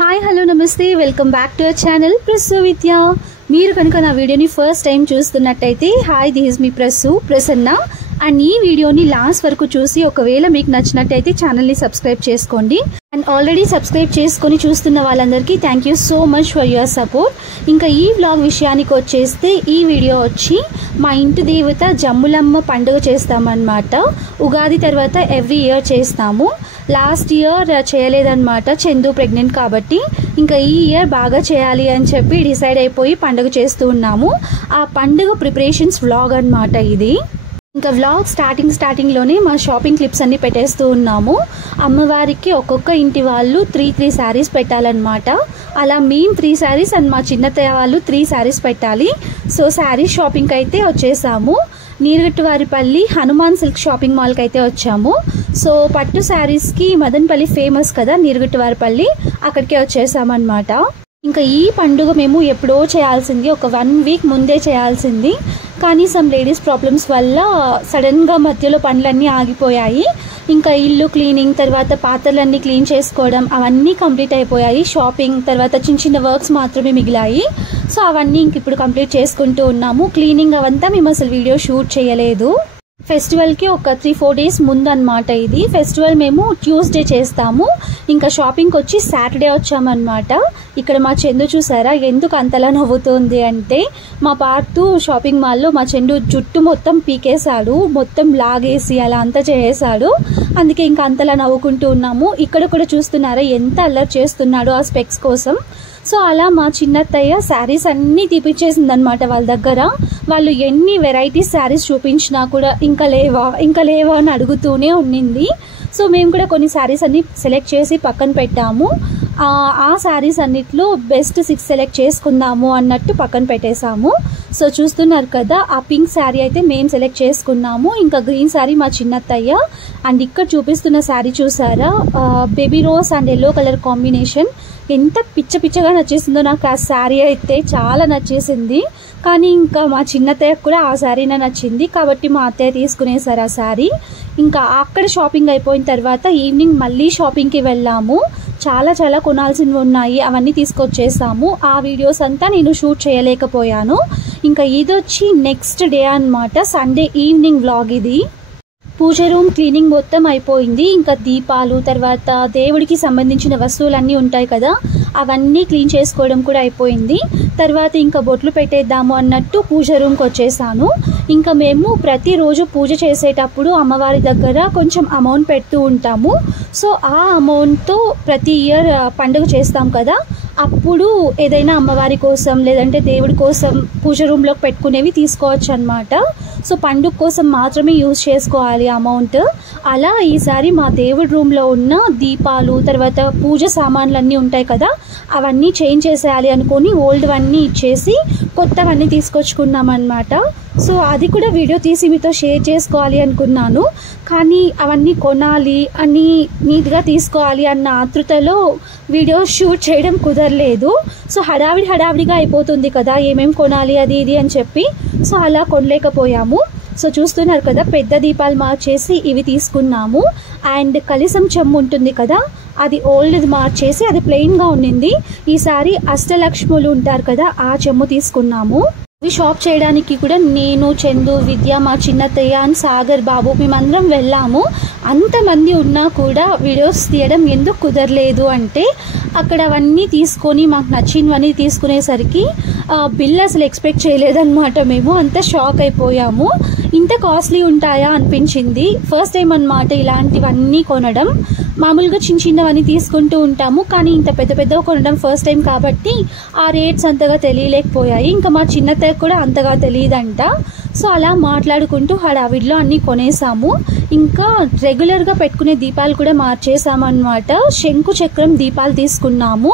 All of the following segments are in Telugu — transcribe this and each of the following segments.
హాయ్ హలో నమస్తే welcome back to our channel Prasu Vidya. మీరు కనుక నా వీడియోని ఫస్ట్ టైం చూస్తున్నట్టయితే hi, this is me Prasanna. And ఈ వీడియోని లాస్ట్ వరకు చూసి ఒకవేళ మీకు నచ్చినట్టయితే ఛానల్ని సబ్స్క్రైబ్ చేసుకోండి. అండ్ ఆల్రెడీ సబ్స్క్రైబ్ చేసుకొని చూస్తున్న వాళ్ళందరికీ thank you so much for your support. ఇంకా ఈ వ్లాగ్ విషయానికి వచ్చేస్తే ఈ వీడియో వచ్చి మా ఇంటి దేవత జమ్ములమ్మ పండుగ చేస్తామన్నమాట. ఉగాది తర్వాత ఎవ్రీ ఇయర్ చేస్తాము. లాస్ట్ ఇయర్ చేయలేదన్నమాట, చందు ప్రెగ్నెంట్ కాబట్టి. ఇంకా ఈ ఇయర్ బాగా చేయాలి అని చెప్పి డిసైడ్ అయిపోయి పండుగ చేస్తూ ఉన్నాము. ఆ పండుగ ప్రిపరేషన్స్ వ్లాగ్ అన్నమాట ఇది. ఇంకా వ్లాగ్ స్టార్టింగ్లోనే మా షాపింగ్ క్లిప్స్ అన్ని పెట్టేస్తూ ఉన్నాము. అమ్మవారికి ఒక్కొక్క ఇంటి వాళ్ళు 3 శారీస్ పెట్టాలన్నమాట. అలా మేము 3 శారీస్ అండ్ మా చిన్నత్తయ్య వాళ్ళు 3 శారీస్ పెట్టాలి. సో శారీస్ షాపింగ్కి అయితే వచ్చేసాము. నీరుగట్టువారిపల్లి హనుమాన్ సిల్క్ షాపింగ్ మాల్కి అయితే వచ్చాము. సో పట్టు శారీస్కి మదన్పల్లి ఫేమస్ కదా నీరుగట్టువారిపల్లి, అక్కడికే వచ్చేసామన్నమాట. ఇంకా ఈ పండుగ మేము ఎప్పుడో చేయాల్సింది, ఒక 1 వీక్ ముందే చేయాల్సింది. కానీ సమ్ లేడీస్ ప్రాబ్లమ్స్ వల్ల సడన్గా మధ్యలో పనులన్నీ ఆగిపోయాయి. ఇంకా ఇల్లు క్లీనింగ్, తర్వాత పాత్రలన్నీ క్లీన్ చేసుకోవడం అవన్నీ కంప్లీట్ అయిపోయాయి. షాపింగ్ తర్వాత చిన్న వర్క్స్ మాత్రమే మిగిలాయి. సో అవన్నీ ఇంక ఇప్పుడు కంప్లీట్ చేసుకుంటూ ఉన్నాము. క్లీనింగ్ అవంతా మేము అసలు వీడియో షూట్ చేయలేదు. ఫెస్టివల్కి ఒక 3-4 డేస్ ముందు అనమాట ఇది. ఫెస్టివల్ మేము ట్యూస్డే చేస్తాము. ఇంకా షాపింగ్కి వచ్చి సాటర్డే వచ్చామన్నమాట. ఇక్కడ మా చందు చూసారా ఎందుకు అంతలా నవ్వుతుంది అంటే, మా పార్తు షాపింగ్ మాల్లో మా చందు జుట్టు మొత్తం పీకేశాడు, మొత్తం లాగేసి అలా అంతా చేసాడు. అందుకే ఇంకా అంతలా నవ్వుకుంటూ ఉన్నాము. ఇక్కడ కూడా చూస్తున్నారా ఎంత అల్లరి చేస్తున్నాడు ఆ స్పెక్స్ కోసం. సో అలా మా చిన్నత్తయ్య శారీస్ అన్నీ తీపిచ్చేసింది అనమాట వాళ్ళ దగ్గర. వాళ్ళు ఎన్ని వెరైటీస్ శారీస్ చూపించినా కూడా ఇంకా లేవా అని అడుగుతూనే ఉండింది. సో మేము కూడా కొన్ని శారీస్ అన్ని సెలెక్ట్ చేసి పక్కన పెట్టాము. ఆ శారీస్ అన్నిట్లో బెస్ట్ 6 సెలెక్ట్ చేసుకుందాము అన్నట్టు పక్కన పెట్టేశాము. సో చూస్తున్నారు కదా, ఆ పింక్ శారీ అయితే మేము సెలెక్ట్ చేసుకున్నాము. ఇంకా గ్రీన్ శారీ మా చిన్నత్తయ్య. అండ్ ఇక్కడ చూపిస్తున్న శారీ చూసారా, baby rose and yellow colour combination. ఎంత పిచ్చగా నచ్చేసిందో నాకు ఆ శారీ అయితే, చాలా నచ్చేసింది. కానీ ఇంకా మా చిన్నత్తయ్యకు కూడా ఆ శారీనే నచ్చింది కాబట్టి మా అత్తయ్య తీసుకునేసారు ఆ శారీ. ఇంకా అక్కడ షాపింగ్ అయిపోయిన తర్వాత ఈవినింగ్ మళ్ళీ షాపింగ్కి వెళ్ళాము. చాలా కొనాల్సినవి ఉన్నాయి, అవన్నీ తీసుకొచ్చేసాము. ఆ వీడియోస్ అంతా నేను షూట్ చేయలేకపోయాను. ఇంకా ఇదొచ్చి నెక్స్ట్ డే అన్నమాట, సండే ఈవినింగ్ వ్లాగ్ ఇది. పూజ రూమ్ క్లీనింగ్ మొత్తం అయిపోయింది. ఇంకా దీపాలు, తర్వాత దేవుడికి సంబంధించిన వస్తువులన్నీ ఉంటాయి కదా, అవన్నీ క్లీన్ చేసుకోవడం కూడా అయిపోయింది. తర్వాత ఇంకా బొట్లు పెట్టేద్దాము అన్నట్టు పూజ రూమ్కి వచ్చేసాను. ఇంకా మేము ప్రతిరోజు పూజ చేసేటప్పుడు అమ్మవారి దగ్గర కొంచెం అమౌంట్ పెడుతూ ఉంటాము. సో ఆ అమౌంట్తో ప్రతి ఇయర్ పండుగ చేస్తాం కదా, అప్పుడు ఏదైనా అమ్మవారి కోసం లేదంటే దేవుడి కోసం పూజ రూమ్లోకి పెట్టుకునేవి తీసుకోవచ్చు అనమాట. సో పండుగ కోసం మాత్రమే యూజ్ చేసుకోవాలి అమౌంట్. అలా ఈసారి మా దేవుడి రూమ్లో ఉన్న దీపాలు, తర్వాత పూజ సామాన్లు ఉంటాయి కదా, అవన్నీ చేంజ్ చేసేయాలి అనుకొని ఓల్డ్వన్నీ ఇచ్చేసి కొత్తవన్నీ తీసుకొచ్చుకున్నాం అనమాట. సో అది కూడా వీడియో తీసి మీతో షేర్ చేసుకోవాలి అనుకున్నాను. కానీ అవన్నీ కొనాలి అని, నీట్గా తీసుకోవాలి అన్న ఆతృతలో వీడియో షూట్ చేయడం కుదరలేదు. సో హడావిడిగా అయిపోతుంది కదా, ఏమేమి కొనాలి అది ఇది అని చెప్పి. సో అలా కొనలేకపోయాము. సో చూస్తున్నారు కదా, పెద్ద దీపాలు మార్చేసి ఇవి తీసుకున్నాము. అండ్ కలిసం చెమ్ము ఉంటుంది కదా, అది ఓల్డ్ మార్చేసి అది ప్లెయిన్గా ఉండింది. ఈసారి అష్టలక్ష్ములు ఉంటారు కదా, ఆ చెమ్ము తీసుకున్నాము. ఇవి షాప్ చేయడానికి కూడా నేను, చందు, విద్య, మా చిన్నత్తయ్య అండ్ సాగర్ బాబు మేమందరం వెళ్ళాము. అంతమంది ఉన్నా కూడా వీడియోస్ తీయడం ఎందుకు కుదరలేదు అంటే, అక్కడ అవన్నీ తీసుకొని మాకు నచ్చినవన్నీ తీసుకునేసరికి బిల్ అసలు ఎక్స్పెక్ట్ చేయలేదన్నమాట. మేము అంత షాక్ అయిపోయాము. ఇంత కాస్ట్లీ ఉంటాయా అనిపించింది. ఫస్ట్ టైం అన్నమాట ఇలాంటివన్నీ కొనడం. మామూలుగా చిన్నవన్నీ తీసుకుంటూ ఉంటాము, కానీ ఇంత పెద్దవి కొనడం ఫస్ట్ టైం కాబట్టి ఆ రేట్స్ అంతగా తెలియలేకపోయాయి. ఇంకా మా చిన్నత్తయ్య కూడా అంతగా తెలియదంట. సో అలా మాట్లాడుకుంటూ హడావిడిలో అన్నీ కొనేసాము. ఇంకా రెగ్యులర్గా పెట్టుకునే దీపాలు కూడా మార్చేసామన్నమాట. శంకు చక్రం దీపాలు తీసుకున్నాము.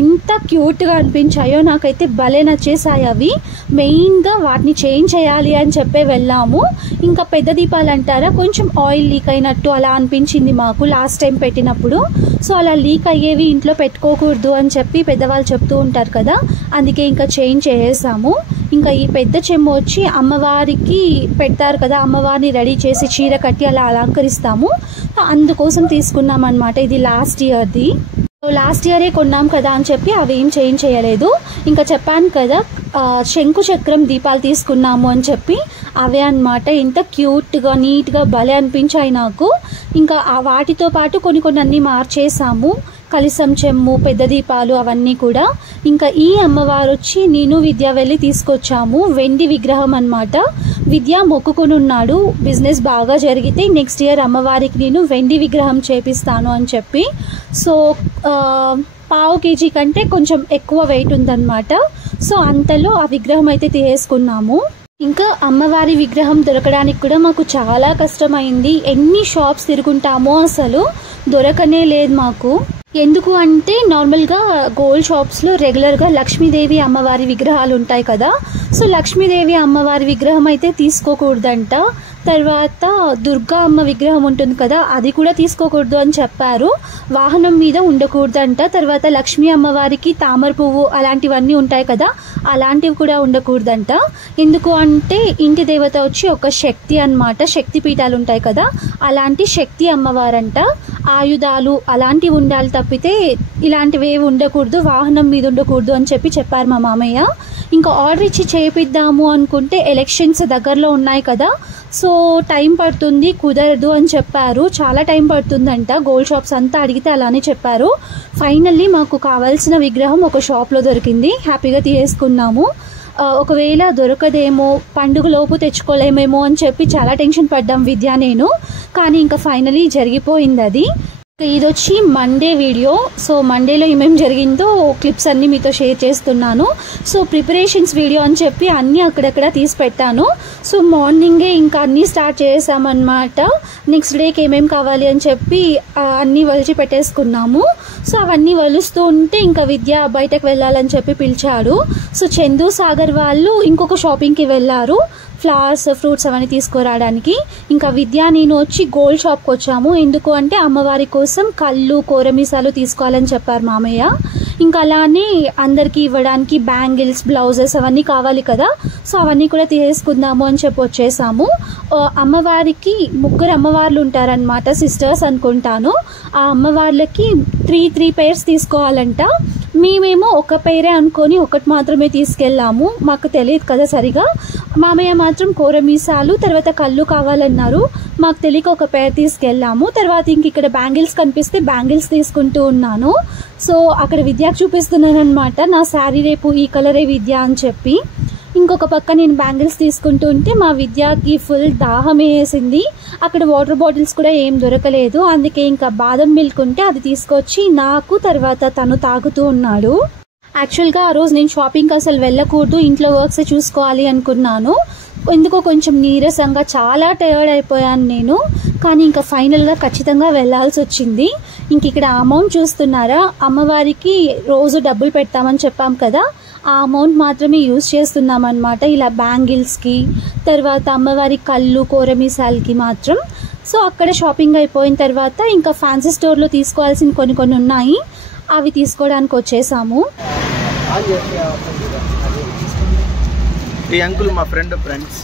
ఇంత క్యూట్గా అనిపించాయో, నాకైతే భలే నచ్చేసాయి అవి. మెయిన్గా వాటిని చేంజ్ చేయాలి అని చెప్పే వెళ్ళాము. ఇంకా పెద్ద దీపాలు అంటారా, కొంచెం ఆయిల్ లీక్ అయినట్టు అలా అనిపించింది మాకు లాస్ట్ టైం పెట్టినప్పుడు. సో అలా లీక్ అయ్యేవి ఇంట్లో పెట్టుకోకూడదు అని చెప్పి పెద్దవాళ్ళు చెప్తూ ఉంటారు కదా, అందుకే ఇంకా చేంజ్ చేసేసాము. ఇంకా ఈ పెద్ద చెమ్ము వచ్చి అమ్మవారికి పెడతారు కదా, అమ్మవారిని రెడీ చేసి చీర కట్టి అలా అలంకరిస్తాము, అందుకోసం తీసుకున్నాం అన్నమాట. ఇది లాస్ట్ ఇయర్ది. లాస్ట్ ఇయరే కొన్నాం కదా అని చెప్పి అవి ఏం చేంజ్ చేయలేదు. ఇంకా చెప్పాను కదా శంకు చక్రం దీపాలు తీసుకున్నాము అని చెప్పి అవే అన్నమాట. ఎంత క్యూట్గా నీట్గా భలే అనిపించాయి నాకు. ఇంకా వాటితో పాటు కొన్ని అన్నీ మార్చేసాము. కలిసం చెమ్ము, పెద్ద దీపాలు అవన్నీ కూడా. ఇంకా ఈ అమ్మవారు వచ్చి నేను విద్య వెళ్ళి తీసుకొచ్చాము. వెండి విగ్రహం అన్నమాట. విద్య మొక్కుకొని ఉన్నాడు బిజినెస్ బాగా జరిగితే నెక్స్ట్ ఇయర్ అమ్మవారికి నేను వెండి విగ్రహం చేపిస్తాను అని చెప్పి. సో పావు కేజీ కంటే కొంచెం ఎక్కువ వెయిట్ ఉందన్నమాట. సో అంతలో ఆ విగ్రహం అయితే తీసేసుకున్నాము. ఇంకా అమ్మవారి విగ్రహం దొరకడానికి కూడా మాకు చాలా కష్టమైంది. ఎన్ని షాప్స్ తిరుగుంటామో అసలు దొరకనే లేదు మాకు. ఎందుకు అంటే నార్మల్గా గోల్డ్ షాప్స్లో రెగ్యులర్గా లక్ష్మీదేవి అమ్మవారి విగ్రహాలు ఉంటాయి కదా. సో లక్ష్మీదేవి అమ్మవారి విగ్రహం అయితే తీసుకోకూడదంట. తర్వాత దుర్గా అమ్మ విగ్రహం ఉంటుంది కదా, అది కూడా తీసుకోకూడదు అని చెప్పారు. వాహనం మీద ఉండకూడదంట. తర్వాత లక్ష్మీ అమ్మవారికి తామర పువ్వు అలాంటివన్నీ ఉంటాయి కదా, అలాంటివి కూడా ఉండకూడదంట. ఎందుకు అంటే ఇంటి దేవత వచ్చి ఒక శక్తి అన్నమాట. శక్తి పీఠాలు ఉంటాయి కదా, అలాంటి శక్తి అమ్మవారంట. ఆయుధాలు అలాంటివి ఉండాలి తప్పితే ఇలాంటివి ఏవి ఉండకూడదు, వాహనం మీద ఉండకూడదు అని చెప్పారు మా మామయ్య. ఇంకా ఆర్డర్ ఇచ్చి చేపిద్దాము అనుకుంటే ఎలక్షన్స్ దగ్గరలో ఉన్నాయి కదా, సో టైం పడుతుంది, కుదరదు అని చెప్పారు. చాలా టైం పడుతుందంట. గోల్డ్ షాప్స్ అంతా అడిగితే అలానే చెప్పారు. ఫైనల్లీ మాకు కావాల్సిన విగ్రహం ఒక షాప్లో దొరికింది. హ్యాపీగా తీసుకున్నాము. ఒకవేళ దొరకదేమో, పండుగలోపు తెచ్చుకోలేమేమో అని చెప్పి చాలా టెన్షన్ పడ్డాం విద్య నేను. కానీ ఇంకా ఫైనలీ జరిగిపోయింది అది. ఇది వచ్చి మండే వీడియో. సో మండేలో ఏమేమి జరిగిందో క్లిప్స్ అన్నీ మీతో షేర్ చేస్తున్నాను. సో ప్రిపరేషన్స్ వీడియో అని చెప్పి అన్నీ అక్కడక్కడ తీసి పెట్టాను. సో మార్నింగే ఇంకా అన్నీ స్టార్ట్ చేసామన్నమాట. నెక్స్ట్ డేకి ఏమేమి కావాలి అని చెప్పి అన్నీ వలిచి పెట్టేసుకున్నాము. సో అవన్నీ వలుస్తూ ఉంటే ఇంకా విద్య బయటకు వెళ్ళాలని చెప్పి పిలిచాడు. సో చందు సాగర్ వాళ్ళు ఇంకొక షాపింగ్కి వెళ్ళారు, ఫ్లవర్స్ ఫ్రూట్స్ అవన్నీ తీసుకురావడానికి. ఇంకా విద్య నేను వచ్చి గోల్డ్ షాప్కి వచ్చాము. ఎందుకు అంటే అమ్మవారి కోసం కళ్ళు, కోరమీసాలు తీసుకోవాలని చెప్పారు మామయ్య. ఇంకా అలానే అందరికీ ఇవ్వడానికి బ్యాంగిల్స్, బ్లౌజెస్ అవన్నీ కావాలి కదా, సో అవన్నీ కూడా తీసుకుందాము అని చెప్పి వచ్చేసాము. అమ్మవారికి 3 అమ్మవార్లు ఉంటారనమాట, సిస్టర్స్ అనుకుంటాను. ఆ అమ్మవార్లకి 3 pairs తీసుకోవాలంట. మేమేమో ఒక పేరే అనుకొని ఒకటి మాత్రమే తీసుకెళ్ళాము, మాకు తెలియదు కదా సరిగా. మామయ్య మాత్రం కోరమీసాలు తర్వాత కళ్ళు కావాలన్నారు. మాకు తెలియక ఒక పేరు తీసుకెళ్ళాము. తర్వాత ఇంక ఇక్కడ బ్యాంగిల్స్ కనిపిస్తే బ్యాంగిల్స్ తీసుకుంటూ ఉన్నాను. సో అక్కడ విద్యకు చూపిస్తున్నాను అనమాట, నా శారీ రేపు ఈ కలరే విద్య అని చెప్పి. ఇంకొక పక్క నేను బ్యాంగిల్స్ తీసుకుంటూ ఉంటే మా విద్యకి ఫుల్ దాహం వేసింది. అక్కడ వాటర్ బాటిల్స్ కూడా ఏం దొరకలేదు. అందుకే ఇంకా బాదం మిల్క్ ఉంటే అది తీసుకొచ్చి నాకు, తర్వాత తను తాగుతూ ఉన్నాడు. యాక్చువల్గా ఆ రోజు నేను షాపింగ్కి అసలు వెళ్ళకూడదు, ఇంట్లో వర్క్స్ చూసుకోవాలి అనుకున్నాను. ఎందుకో కొంచెం నీరసంగా చాలా టైర్డ్ అయిపోయాను నేను. కానీ ఇంకా ఫైనల్గా ఖచ్చితంగా వెళ్ళాల్సి వచ్చింది. ఇంక ఇక్కడ అమౌంట్ చూస్తున్నారా, అమ్మవారికి రోజు డబ్బులు పెడతామని చెప్పాం కదా, ఆ అమౌంట్ మాత్రమే యూజ్ చేస్తున్నాం అనమాట. ఇలా బ్యాంగిల్స్కి, తర్వాత అమ్మవారి కళ్ళు, కోరమీసాలకి మాత్రం. సో అక్కడ షాపింగ్ అయిపోయిన తర్వాత ఇంకా ఫ్యాన్సీ స్టోర్లో తీసుకోవాల్సిన కొన్ని ఉన్నాయి, అవి తీసుకోవడానికి వచ్చేసాము. ఈ అంకుల్ మా ఫ్రెండ్స్.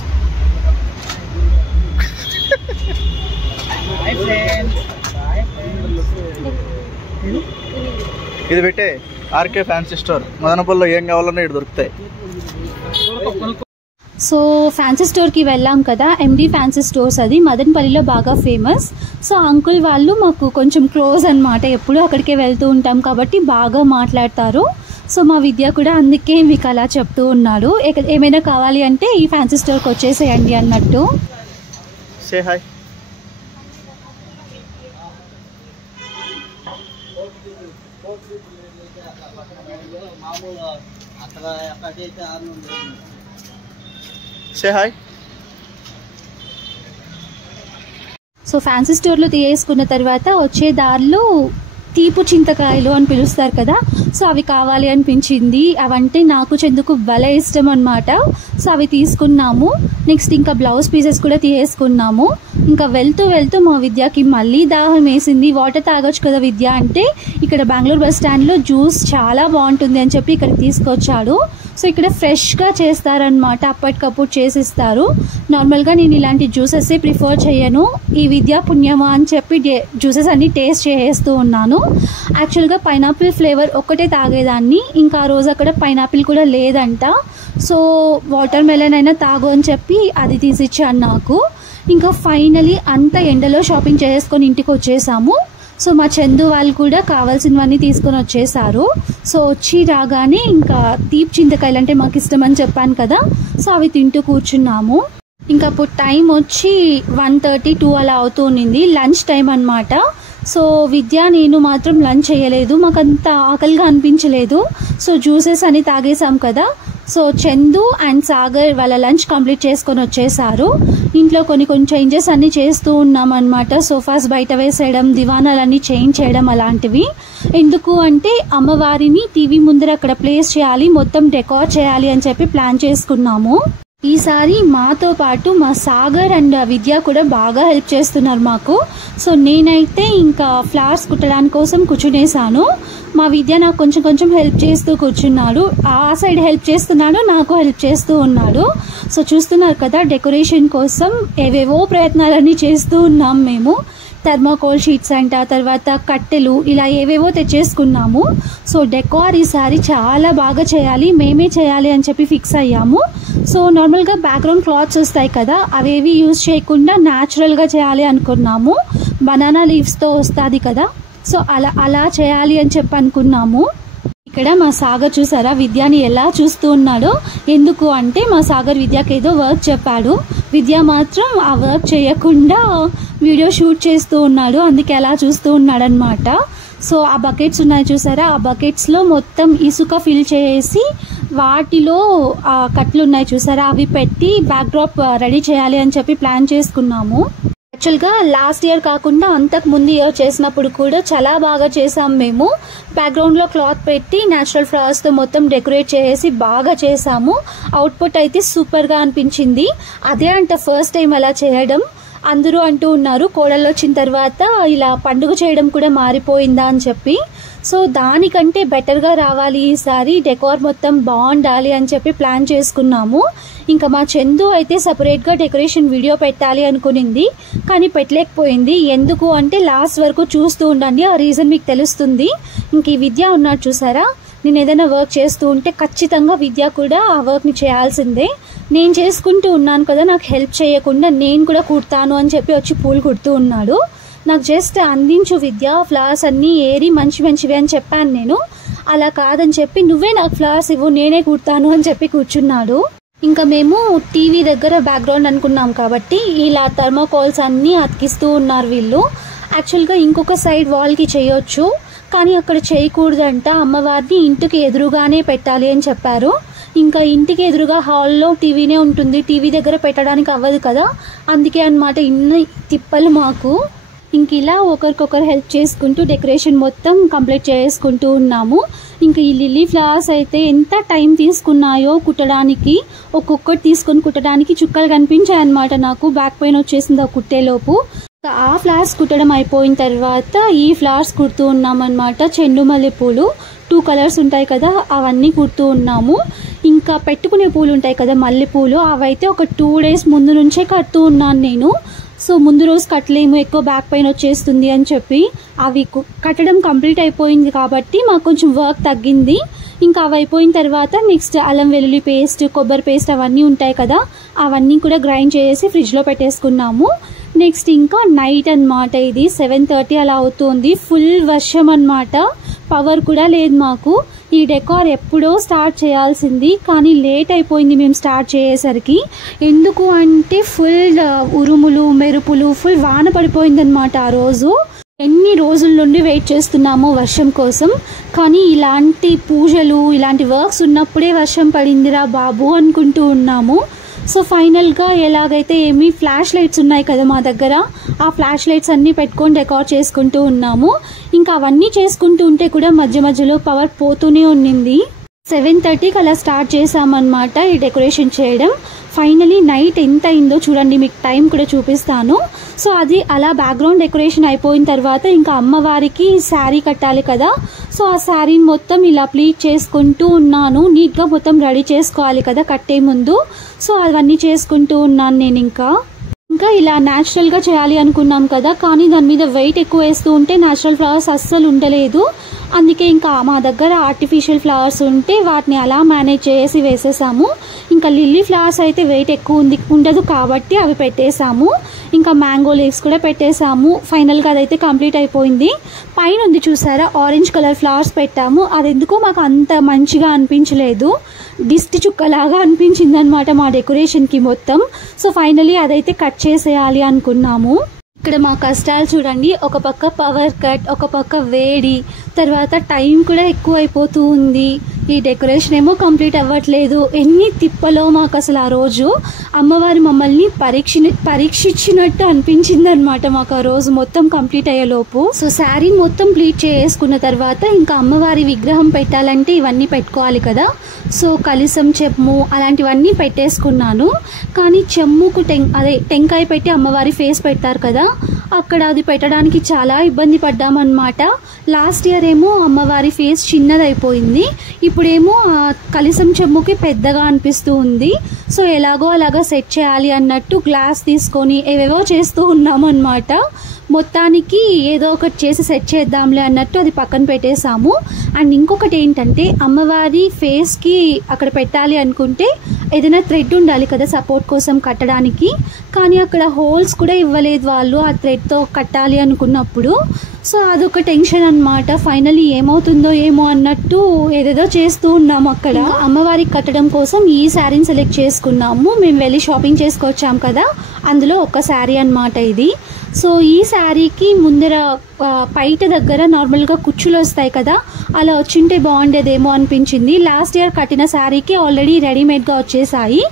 ఇది పెట్టే ఆర్కే ఫ్యాన్సీ స్టోర్, మదనపల్లిలో ఏం కావాలన్నా ఇక్కడ దొరుకుతాయి. సో ఫ్యాన్సీ స్టోర్కి వెళ్ళాం కదా, ఎండి ఫ్యాన్సీ స్టోర్స్, అది మదనపల్లిలో బాగా ఫేమస్. సో అంకుల్ వాళ్ళు మాకు కొంచెం క్లోజ్ అనమాట, ఎప్పుడూ అక్కడికే వెళ్తూ ఉంటాం కాబట్టి బాగా మాట్లాడతారు. సో మా విద్య కూడా అందుకే మీకు అలా చెప్తూ ఉన్నాడు, ఏమైనా కావాలి అంటే ఈ ఫ్యాన్సీ స్టోర్కి వచ్చేసేయండి అన్నట్టు. Say hi. Say hi. So fancy స్టోర్లో తీసుకున్న తర్వాత వచ్చే దారిలో తీపు చింతకాయలు అని పిలుస్తారు కదా, సో అవి కావాలి అనిపించింది. అవంటే నాకు చందుకు భలే ఇష్టం అనమాట. సో అవి తీసుకున్నాము. నెక్స్ట్ ఇంకా బ్లౌజ్ పీసెస్ కూడా తీసుకున్నాము. ఇంకా వెళ్తూ వెళ్తూ మా విద్యకి మళ్ళీ దాహం వేసింది. వాటర్ తాగొచ్చు కదా విద్య అంటే, ఇక్కడ బెంగళూరు బస్ స్టాండ్లో జ్యూస్ చాలా బాగుంటుంది అని చెప్పి ఇక్కడికి తీసుకొచ్చాడు. సో ఇక్కడ ఫ్రెష్గా చేస్తారనమాట, అప్పటికప్పుడు చేసిస్తారు. నార్మల్గా నేను ఇలాంటి జ్యూసెస్ ప్రిఫర్ చేయను, ఈ విద్యా పుణ్యమా అని చెప్పి జ్యూసెస్ అన్ని టేస్ట్ చేస్తూ ఉన్నాను. యాక్చువల్గా పైనాపిల్ ఫ్లేవర్ ఒక్కటే తాగేదాన్ని, ఇంకా ఆ రోజు అక్కడ పైనాపిల్ కూడా లేదంట. సో వాటర్ మెలన్ అయినా తాగు అని చెప్పి అది తీసిచ్చాను నాకు. ఇంకా ఫైనలీ అంత ఎండలో షాపింగ్ చేసుకొని ఇంటికి వచ్చేసాము. సో మా చందు వాళ్ళు కూడా కావాల్సినవన్నీ తీసుకొని వచ్చేసారు. సో వచ్చి రాగానే ఇంకా తీపి చింతకాయలు అంటే మాకు ఇష్టం అని చెప్పాను కదా, సో అవి తింటూ కూర్చున్నాము. ఇంకా అప్పుడు టైం వచ్చి 1:30-2 అలా అవుతూ ఉన్నింది, లంచ్ టైం అనమాట. సో విద్య నేను మాత్రం లంచ్ చేయలేదు, మాకు అంత ఆకలిగా అనిపించలేదు. సో జ్యూసెస్ అని తాగేసాం కదా. సో చందు అండ్ సాగర్ వాళ్ళ లంచ్ కంప్లీట్ చేసుకొని వచ్చేసారు. ఇంట్లో కొన్ని చేంజెస్ అన్నీ చేస్తూ ఉన్నాం అనమాట. సోఫాస్ బయట వేసేయడం, దివానాలన్నీ చేంజ్ చేయడం అలాంటివి. ఎందుకు అంటే అమ్మవారిని టీవీ ముందర అక్కడ ప్లేస్ చేయాలి, మొత్తం డెకార్ చేయాలి అని చెప్పి ప్లాన్ చేసుకున్నాము. ఈసారి మాతో పాటు మా సాగర్ అండ్ విద్య కూడా బాగా హెల్ప్ చేస్తున్నారు మాకు. సో నేనైతే ఇంకా ఫ్లవర్స్ కుట్టడానికి కోసం కూర్చునేసాను, మా విద్య నాకు కొంచెం హెల్ప్ చేస్తూ కూర్చున్నాడు. ఆ సైడ్ హెల్ప్ చేస్తున్నాడు, నాకు హెల్ప్ చేస్తూ ఉన్నాడు. సో చూస్తున్నారు కదా, డెకరేషన్ కోసం ఏవేవో ప్రయత్నాలన్నీ చేస్తూ ఉన్నాం మేము. థర్మాకోల్ షీట్స్ అంట, తర్వాత కట్టెలు, ఇలా ఏవేవో తెచ్చేసుకున్నాము. సో డెకార్ ఈసారి చాలా బాగా చేయాలి, మేమే చేయాలి అని చెప్పి ఫిక్స్ అయ్యాము. సో నార్మల్గా బ్యాక్గ్రౌండ్ క్లాత్స్ వస్తాయి కదా, అవేవి యూజ్ చేయకుండా న్యాచురల్గా చేయాలి అనుకున్నాము. బనానా లీవ్స్తో వస్తుంది కదా, సో అలా చేయాలి అని చెప్పి అనుకున్నాము. ఇక్కడ మా సాగర్ చూసారా విద్యాని ఎలా చూస్తూ ఉన్నాడో. ఎందుకు అంటే మా సాగర్ విద్యకి ఏదో వర్క్ చెప్పాడు, విద్య మాత్రం ఆ వర్క్ చేయకుండా వీడియో షూట్ చేస్తూ ఉన్నాడు, అందుకే అలా చూస్తూ ఉన్నాడనమాట. సో ఆ బకెట్స్ ఉన్నాయి చూసారా, ఆ బకెట్స్లో మొత్తం ఇసుక ఫిల్ చేసి వాటిలో కట్లు ఉన్నాయి చూసారా, అవి పెట్టి బ్యాక్ డ్రాప్ రెడీ చేయాలి అని చెప్పి ప్లాన్ చేసుకున్నాము. యాక్చువల్గా లాస్ట్ ఇయర్ కాకుండా అంతకు ముందు ఇయర్ చేసినప్పుడు కూడా చాలా బాగా చేసాం మేము. బ్యాక్గ్రౌండ్లో క్లాత్ పెట్టి న్యాచురల్ ఫ్లవర్స్తో మొత్తం డెకరేట్ చేసి బాగా చేసాము. అవుట్పుట్ అయితే సూపర్గా అనిపించింది. అదే అంట ఫస్ట్ టైం అలా చేయడం. అందరూ అంటూ ఉన్నారు కోడళ్ళు వచ్చిన తర్వాత ఇలా పండుగ చేయడం కూడా మారిపోయిందా అని చెప్పి. సో దానికంటే బెటర్గా రావాలి ఈసారి, డెకార్ మొత్తం బాగుండాలి అని చెప్పి ప్లాన్ చేసుకున్నాము. ఇంకా మా చందు అయితే సపరేట్గా డెకరేషన్ వీడియో పెట్టాలి అనుకునింది, కానీ పెట్టలేకపోయింది. ఎందుకు అంటే లాస్ట్ వరకు చూస్తూ ఉండండి, ఆ రీజన్ మీకు తెలుస్తుంది. ఇంక ఈ విద్య ఉన్నాడు చూసారా, నేను ఏదైనా వర్క్ చేస్తూ ఉంటే ఖచ్చితంగా విద్య కూడా ఆ వర్క్ని చేయాల్సిందే. నేను చేసుకుంటూ ఉన్నాను కదా, నాకు హెల్ప్ చేయకుండా నేను కూడా కుడతాను అని చెప్పి వచ్చి పూలు కుడుతూ ఉన్నాడు. నాకు జస్ట్ అందించు విద్య, ఫ్లవర్స్ అన్నీ ఏరి మంచివి అని చెప్పాను నేను. అలా కాదని చెప్పి నువ్వే నాకు ఫ్లవర్స్ ఇవ్వు, నేనే కుడతాను అని చెప్పి కూర్చున్నాడు. ఇంకా మేము టీవీ దగ్గర బ్యాక్గ్రౌండ్ అనుకున్నాం కాబట్టి ఇలా థర్మోకోల్స్ అన్నీ అతికిస్తూ ఉన్నారు వీళ్ళు. యాక్చువల్గా ఇంకొక సైడ్ వాల్కి చేయొచ్చు, కానీ అక్కడ చేయకూడదంట, అమ్మవారిని ఇంటికి ఎదురుగానే పెట్టాలి అని చెప్పారు. ఇంకా ఇంటికి ఎదురుగా హాల్లో టీవీనే ఉంటుంది, టీవీ దగ్గర పెట్టడానికి అవ్వదు కదా, అందుకే అన్నమాట ఇన్ని తిప్పలు మాకు. ఇంక ఇలా ఒకరికొకరు హెల్ప్ చేసుకుంటూ డెకరేషన్ మొత్తం కంప్లీట్ చేసుకుంటూ ఉన్నాము. ఇంక ఈ లిల్లీ ఫ్లవర్స్ అయితే ఎంత టైం తీసుకున్నాయో కుట్టడానికి, ఒక్కొక్కటి తీసుకొని కుట్టడానికి చుక్కలు కనిపించాయి అన్నమాట. నాకు బ్యాక్ పెయిన్ వచ్చేసింది ఆ కుట్టేలోపు. ఆ ఫ్లవర్స్ కుట్టడం అయిపోయిన తర్వాత ఈ ఫ్లవర్స్ కుడుతూ ఉన్నామన్నమాట. చెండు మల్లె పూలు 2 కలర్స్ ఉంటాయి కదా, అవన్నీ కుడుతూ ఉన్నాము. ఇంకా పెట్టుకునే పూలు ఉంటాయి కదా మల్లెపూలు, అవైతే ఒక 2 days ముందు నుంచే కడుతూ ఉన్నాను నేను. సో ముందు రోజు కట్టలేము, ఎక్కువ బ్యాక్ పెయిన్ వచ్చేస్తుంది అని చెప్పి అవి కట్టడం కంప్లీట్ అయిపోయింది కాబట్టి మాకు కొంచెం వర్క్ తగ్గింది. ఇంకా అవి అయిపోయిన తర్వాత నెక్స్ట్ అల్లం వెల్లుల్లి పేస్ట్, కొబ్బరి పేస్ట్ అవన్నీ ఉంటాయి కదా, అవన్నీ కూడా గ్రైండ్ చేసి ఫ్రిడ్జ్లో పెట్టేసుకున్నాము. నెక్స్ట్ ఇంకా నైట్ అన్నమాట, ఇది 7:30 అలా అవుతుంది. ఫుల్ వర్షం అన్నమాట, పవర్ కూడా లేదు మాకు. ఈ డెకార్ ఎప్పుడో స్టార్ట్ చేయాల్సింది, కానీ లేట్ అయిపోయింది మేము స్టార్ట్ చేసేసరికి. ఎందుకు అంటే ఫుల్ ఉరుములు మెరుపులు, ఫుల్ వాన పడిపోయిందనమాట ఆ రోజు. ఎన్ని రోజుల నుండి వెయిట్ చేస్తున్నామో వర్షం కోసం, కానీ ఇలాంటి పూజలు ఇలాంటి వర్క్స్ ఉన్నప్పుడే వర్షం పడిందిరా బాబు అనుకుంటూ ఉన్నాము. సో ఫైనల్గా ఎలాగైతే ఏమి ఫ్లాష్ లైట్స్ ఉన్నాయి కదా మా దగ్గర, ఆ ఫ్లాష్ లైట్స్ అన్నీ పెట్టుకొని డెకార్ చేసుకుంటూ ఉన్నాము. ఇంకా అవన్నీ చేసుకుంటూ ఉంటే కూడా మధ్య మధ్యలో పవర్ పోతూనే ఉన్నింది. 7:30కి అలా స్టార్ట్ చేసామన్నమాట ఈ డెకరేషన్ చేయడం. ఫైనలీ నైట్ ఎంత అయిందో చూడండి, మీకు టైం కూడా చూపిస్తాను. సో అది అలా బ్యాక్గ్రౌండ్ డెకరేషన్ అయిపోయిన తర్వాత ఇంకా అమ్మవారికి శారీ కట్టాలి కదా. సో ఆ శారీని మొత్తం ఇలా ప్లీట్ చేసుకుంటూ ఉన్నాను. నీట్గా మొత్తం రెడీ చేసుకోవాలి కదా కట్టే ముందు. సో అవన్నీ చేసుకుంటూ ఉన్నాను నేను. ఇంకా ఇలా న్యాచురల్గా చేయాలి అనుకున్నాం కదా, కానీ దాని మీద వెయిట్ ఎక్కువ వేస్తూ ఉంటే న్యాచురల్ ఫ్లవర్స్ అస్సలు ఉండలేదు. అందుకే ఇంకా మా దగ్గర ఆర్టిఫిషియల్ ఫ్లవర్స్ ఉంటే వాటిని అలా మేనేజ్ చేసి వేసేసాము. ఇంకా లిల్లీ ఫ్లవర్స్ అయితే వెయిట్ ఎక్కువ ఉండదు కాబట్టి అవి పెట్టేసాము. ఇంకా మ్యాంగో లీవ్స్ కూడా పెట్టేసాము. ఫైనల్గా అదైతే కంప్లీట్ అయిపోయింది. పైన ఉంది చూసారా, ఆరెంజ్ కలర్ ఫ్లవర్స్ పెట్టాము. అది ఎందుకో మాకు అంత మంచిగా అనిపించలేదు, దిష్టి చుక్కలాగా అనిపించింది అనమాట మా డెకరేషన్కి మొత్తం. సో ఫైనలీ అదైతే కట్ చేసేయాలి అనుకున్నాము. ఇక్కడ మా కష్టాలు చూడండి, ఒక పక్క పవర్ కట్, ఒక పక్క వేడి, తర్వాత టైం కూడా ఎక్కువ అయిపోతూ ఉంది. ఈ డెకరేషన్ ఏమో కంప్లీట్ అవ్వట్లేదు. ఎన్ని తిప్పలో మాకు అసలు. ఆ రోజు అమ్మవారి మమ్మల్ని పరీక్షించినట్టు అనిపించింది అనమాట మాకు ఆ రోజు మొత్తం కంప్లీట్ అయ్యేలోపు. సో శారీని మొత్తం ప్లీట్ చేసుకున్న తర్వాత ఇంకా అమ్మవారి విగ్రహం పెట్టాలంటే ఇవన్నీ పెట్టుకోవాలి కదా. సో కలిసం, చెమ్ము అలాంటివన్నీ పెట్టేసుకున్నాను. కానీ చెమ్ముకు టెంకాయ పెట్టి అమ్మవారి ఫేస్ పెడతారు కదా, అక్కడ అది పెట్టడానికి చాలా ఇబ్బంది పడ్డామన్నమాట. లాస్ట్ ఇయర్ ఏమో అమ్మవారి ఫేస్ చిన్నదైపోయింది, ఇప్పుడేమో కలిసం చెమ్ముకి పెద్దగా అనిపిస్తూ ఉంది. సో ఎలాగో అలాగా సెట్ చేయాలి అన్నట్టు గ్లాస్ తీసుకొని ఏవేవో చేస్తూ ఉన్నాము అన్నమాట. మొత్తానికి ఏదో ఒకటి చేసి సెట్ చేద్దాంలే అన్నట్టు అది పక్కన పెట్టేశాము. అండ్ ఇంకొకటి ఏంటంటే, అమ్మవారి ఫేస్కి అక్కడ పెట్టాలి అనుకుంటే ఏదైనా థ్రెడ్ ఉండాలి కదా సపోర్ట్ కోసం కట్టడానికి. కానీ అక్కడ హోల్స్ కూడా ఇవ్వలేదు వాళ్ళు ఆ థ్రెడ్తో కట్టాలి అనుకున్నప్పుడు. సో అదొక టెన్షన్ అనమాట. ఫైనలీ ఏమవుతుందో ఏమో అన్నట్టు ఏదేదో చేస్తూ ఉన్నాము. అక్కడ అమ్మవారికి కట్టడం కోసం ఈ శారీని సెలెక్ట్ చేసుకున్నాము. మేము వెళ్ళి షాపింగ్ చేసుకొచ్చాం కదా, అందులో ఒక శారీ అనమాట ఇది. సో ఈ శారీకి ముందర పైట దగ్గర నార్మల్గా కుచ్చులు వస్తాయి కదా, అలా వచ్చింటే బాగుండేదేమో అనిపించింది. లాస్ట్ ఇయర్ కట్టిన శారీకి ఆల్రెడీ రెడీమేడ్గా వచ్చేసాయి.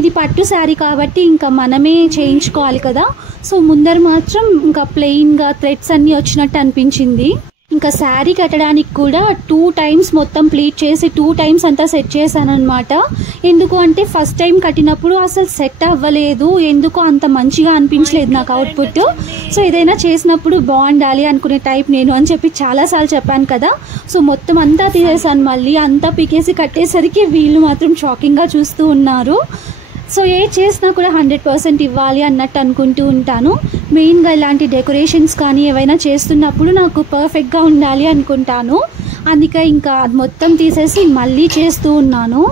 ఇది పట్టు శారీ కాబట్టి ఇంకా మనమే చేయించుకోవాలి కదా. సో ముందర మాత్రం ఇంకా ప్లెయిన్గా థ్రెడ్స్ అన్నీ వచ్చినట్టు అనిపించింది. ఇంకా శారీ కట్టడానికి కూడా 2 times మొత్తం ప్లీట్ చేసి 2 times అంతా సెట్ చేశాను అనమాట. ఎందుకు అంటే ఫస్ట్ టైం కట్టినప్పుడు అసలు సెట్ అవ్వలేదు, ఎందుకో అంత మంచిగా అనిపించలేదు నాకు అవుట్పుట్. సో ఏదైనా చేసినప్పుడు బాగుండాలి అనుకునే టైప్ నేను అని చెప్పి చాలాసార్లు చెప్పాను కదా. సో మొత్తం అంతా తీసేసాను, మళ్ళీ అంతా పీకేసి కట్టేసరికి వీళ్ళు మాత్రం షాకింగ్గా చూస్తూ ఉన్నారు. సో ఏ చేసినా కూడా 100% ఇవ్వాలి అన్నట్టు అనుకుంటూ ఉంటాను. మెయిన్గా ఇలాంటి డెకరేషన్స్ కానీ ఏవైనా చేస్తున్నప్పుడు నాకు పర్ఫెక్ట్గా ఉండాలి అనుకుంటాను. అందుకే ఇంకా అది మొత్తం తీసేసి మళ్ళీ చేస్తూ ఉన్నాను.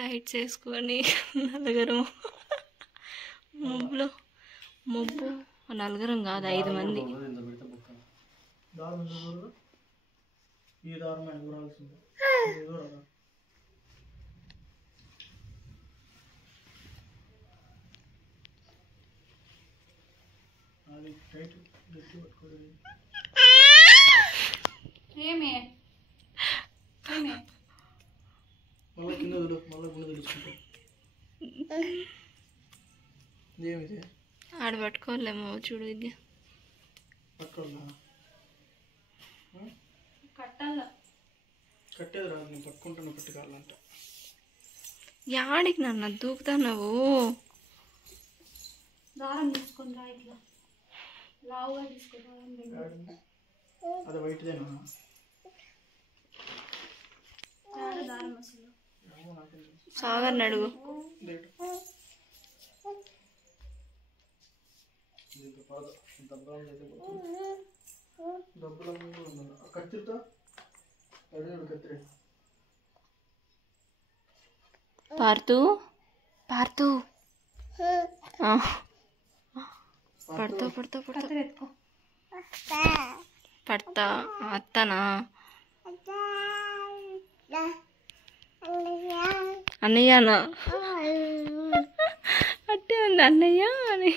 లైట్స్ వేసుకొని నలుగురం, ముబ్బు నలుగురం కాదు 5 మంది. ఆడ పట్టుకోలేమో చూడు, ఇది యాడికి నన్ను దూకుతావు. దారం తీసుకుంటా, ఇట్లా లావుగా తీసుకుంటా. సాగర్ అడుగు. పార్తూ పార్తూ పడతా పడతా పడతా పడతా అత్తనా అన్నయ్యనా అట్టే ఉంది అన్నయ్య అని.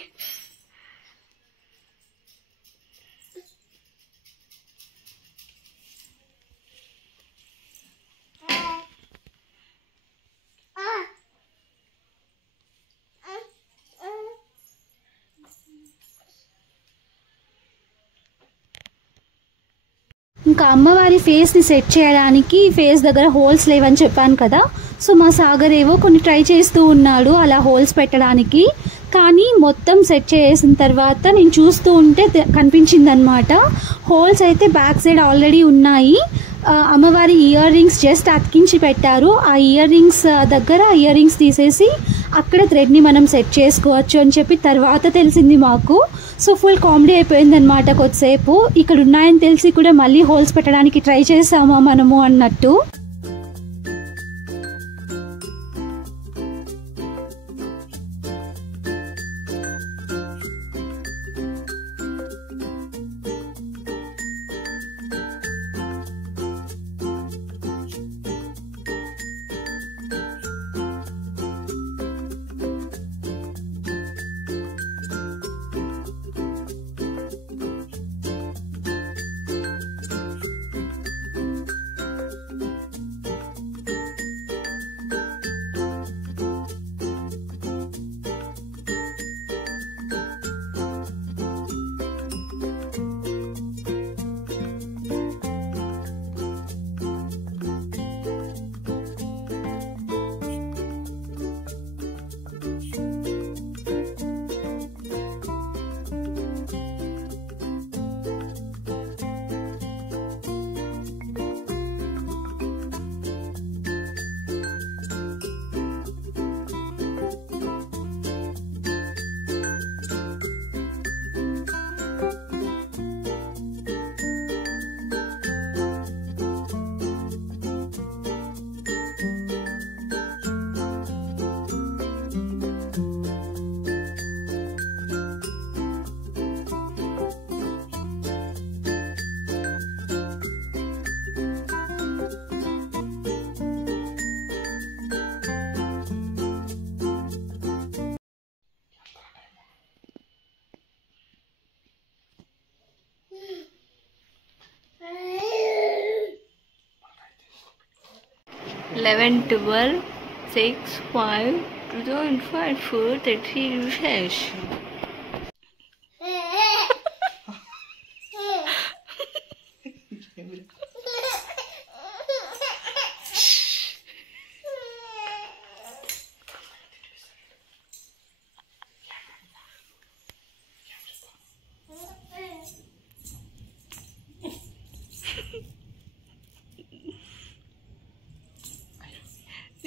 ఇంకా అమ్మవారి ఫేస్ని సెట్ చేయడానికి ఫేస్ దగ్గర హోల్స్ లేవని చెప్పాను కదా. సో మా సాగర్ ఏవో కొన్ని ట్రై చేస్తూ ఉన్నాడు అలా హోల్స్ పెట్టడానికి. కానీ మొత్తం సెట్ చేసిన తర్వాత నేను చూస్తూ ఉంటే కనిపించింది అనమాట. హోల్స్ అయితే బ్యాక్ సైడ్ ఆల్రెడీ ఉన్నాయి. అమ్మవారి ఇయర్ రింగ్స్ జస్ట్ అతికించి పెట్టారు. ఆ ఇయర్ రింగ్స్ దగ్గర ఇయర్ రింగ్స్ తీసేసి అక్కడ థ్రెడ్ని మనం సెట్ చేసుకోవచ్చు అని చెప్పి తర్వాత తెలిసింది మాకు. సో ఫుల్ కామెడీ అయిపోయింది అనమాట కొద్దిసేపు. ఇక్కడ ఉన్నాయని తెలిసి కూడా మళ్ళీ హోల్స్ పెట్టడానికి ట్రై చేసామా మనము అన్నట్టు. Eleven, 12, 6, 5, 2005, 4, 30 refresh.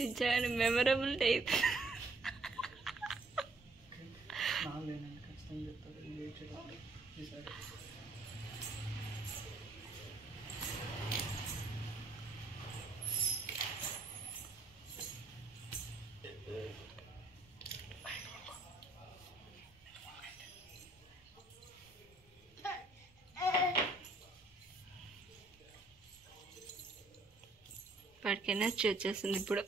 It's a memorable day. వాడికైనా వచ్చేసింది ఇప్పుడు.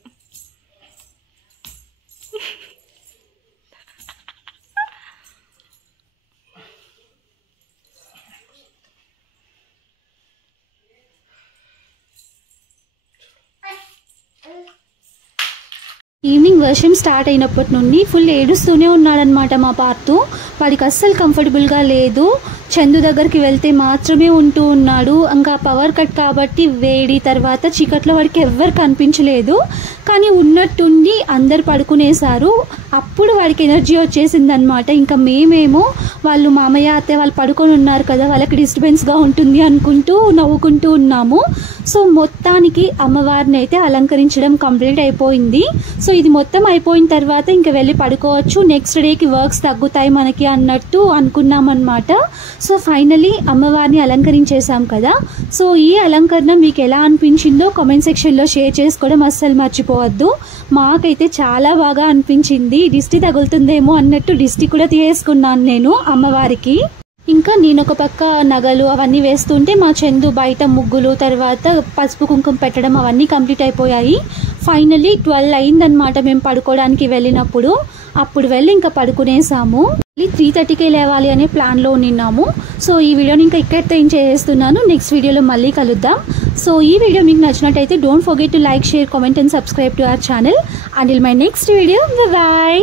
ఈవినింగ్ వర్షం స్టార్ట్ అయినప్పటి నుండి ఫుల్ ఏడుస్తూనే ఉన్నాడనమాట మా పార్తు. వాడికి అస్సలు కంఫర్టబుల్గా లేదు. చందు దగ్గరికి వెళ్తే మాత్రమే ఉంటూ ఉన్నాడు. ఇంకా పవర్ కట్ కాబట్టి వేడి తర్వాత చీకట్లో వాడికి ఎవ్వరు కనిపించలేదు. కానీ ఉన్నట్టుండి అందరు పడుకునేశారు. అప్పుడు వాడికి ఎనర్జీ వచ్చేసిందనమాట. ఇంకా మేమేమో వాళ్ళు మామయ్య అత్తయ్య వాళ్ళు పడుకొని ఉన్నారు కదా, వాళ్ళకి డిస్టర్బెన్స్గా ఉంటుంది అనుకుంటూ నవ్వుకుంటూ ఉన్నాము. సో మొత్తానికి అమ్మవారిని అయితే అలంకరించడం కంప్లీట్ అయిపోయింది. సో ఇది మొత్తం అయిపోయిన తర్వాత ఇంకా వెళ్ళి పడుకోవచ్చు, నెక్స్ట్ డేకి వర్క్స్ తగ్గుతాయి మనకి అన్నట్టు అనుకున్నామన్నమాట. సో ఫైనలీ అమ్మవారిని అలంకరించేసాం కదా. సో ఈ అలంకరణ మీకు ఎలా అనిపించిందో కామెంట్ సెక్షన్లో షేర్ చేసుకోవడం అస్సలు మర్చిపోవద్దు. మాకైతే చాలా బాగా అనిపించింది. దిష్టి తగులుతుందేమో అన్నట్టు దిష్టి కూడా తీసేసుకున్నాను నేను అమ్మవారికి. ఇంకా నేను ఒక పక్క నగలు అవన్నీ వేస్తుంటే మా చందు బయట ముగ్గులు తర్వాత పసుపు కుంకుమ పెట్టడం అవన్నీ కంప్లీట్ అయిపోయాయి. ఫైనలీ 12 అయిందనమాట మేము పడుకోవడానికి వెళ్ళినప్పుడు. అప్పుడు వెళ్ళి ఇంకా పడుకునేసాము. 3:30కే లేవాలి అనే ప్లాన్లో ఉన్నాము. సో ఈ వీడియోని ఇంకా ఇక్కడితో ఏం చేస్తున్నాను. నెక్స్ట్ వీడియోలో మళ్ళీ కలుద్దాం. సో ఈ వీడియో మీకు నచ్చినట్టయితే don't forget to like, share, comment and subscribe to our channel. Until my next video, bye.